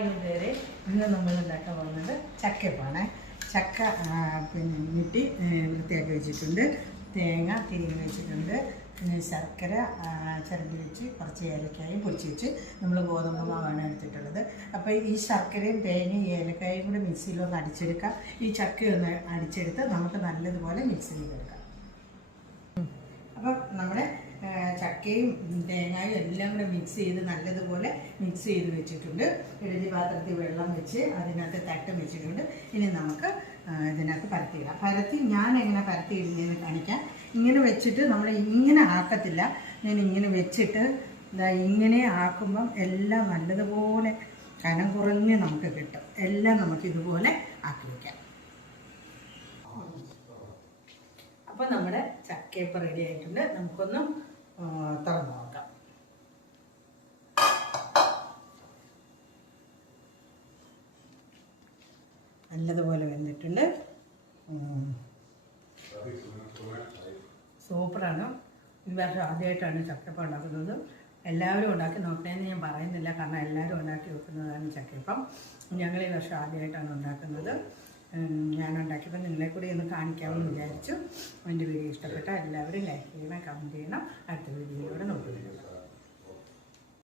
ഇന്ന് നമ്മൾ ഉണ്ടാക്കാൻ പോകുന്നത് ചക്കയപ്പാണ്. ചക്ക ഞെട്ടി വൃത്തിയാക്കി വെച്ചിട്ടുണ്ട്, തേങ്ങ തിരിഞ്ഞ് വെച്ചിട്ടുണ്ട്, പിന്നെ ശർക്കര ചിരണ്ടി വെച്ച് കുറച്ച് ഏലക്കായും പൊടിച്ച് വെച്ച് നമ്മൾ ഗോതമ്പ് മാവാണ് എടുത്തിട്ടുള്ളത്. അപ്പോൾ ഈ ശർക്കരയും തേങ്ങയും ഏലക്കായും കൂടെ മിക്സിയിലൊന്ന് അടിച്ചെടുക്കാം. ഈ ചക്കയൊന്ന് അടിച്ചെടുത്ത് നമുക്ക് നല്ലതുപോലെ മിക്സ് ചെയ്തെടുക്കാം. അപ്പം നമ്മുടെ ചക്കയും തേങ്ങയും എല്ലാം കൂടെ മിക്സ് ചെയ്ത് നല്ലതുപോലെ മിക്സ് ചെയ്ത് വെച്ചിട്ടുണ്ട്. ഇഡലി പാത്രത്തിൽ വെള്ളം വെച്ച് അതിനകത്ത് തട്ടും വെച്ചിട്ടുണ്ട്. ഇനി നമുക്ക് ഇതിനകത്ത് പരത്തിയിടാം. പരത്തി ഞാൻ എങ്ങനെ പരത്തിയിടുന്നതെന്ന് കാണിക്കാം. ഇങ്ങനെ വെച്ചിട്ട് നമ്മൾ ഇങ്ങനെ ആക്കത്തില്ല, ഞാൻ ഇങ്ങനെ വെച്ചിട്ട് ഇങ്ങനെ ആക്കുമ്പം എല്ലാം നല്ലതുപോലെ കനം കുറഞ്ഞ് നമുക്ക് കിട്ടും. എല്ലാം നമുക്ക് ഇതുപോലെ ആക്കി വയ്ക്കാം. അപ്പോൾ നമ്മുടെ ചക്കയപ്പം റെഡി ആയിട്ടുണ്ട്. നമുക്കൊന്ന് തുറന്ന് നോക്കാം. നല്ലതുപോലെ വെന്തിട്ടുണ്ട്, സൂപ്പറാണ്. ഈ വർഷം ആദ്യമായിട്ടാണ് ചക്കയപ്പം ഉണ്ടാക്കുന്നത്. എല്ലാവരും ഉണ്ടാക്കി നോക്കണമെന്ന് ഞാൻ പറയുന്നില്ല, കാരണം എല്ലാവരും ഉണ്ടാക്കി വെക്കുന്നതാണ് ചക്കയപ്പം. ഞങ്ങൾ ഈ വർഷം ആദ്യമായിട്ടാണ് ഉണ്ടാക്കുന്നത്. ഞാനുണ്ടാക്കിയപ്പോൾ നിങ്ങളെ കൂടി ഒന്ന് കാണിക്കാമെന്ന് വിചാരിച്ചു. എൻ്റെ വീഡിയോ ഇഷ്ടപ്പെട്ടാൽ എല്ലാവരും ലൈക്ക് ചെയ്യണം, കമൻറ്റ് ചെയ്യണം. അടുത്ത വീഡിയോയിലൂടെ നോക്കി വരിക.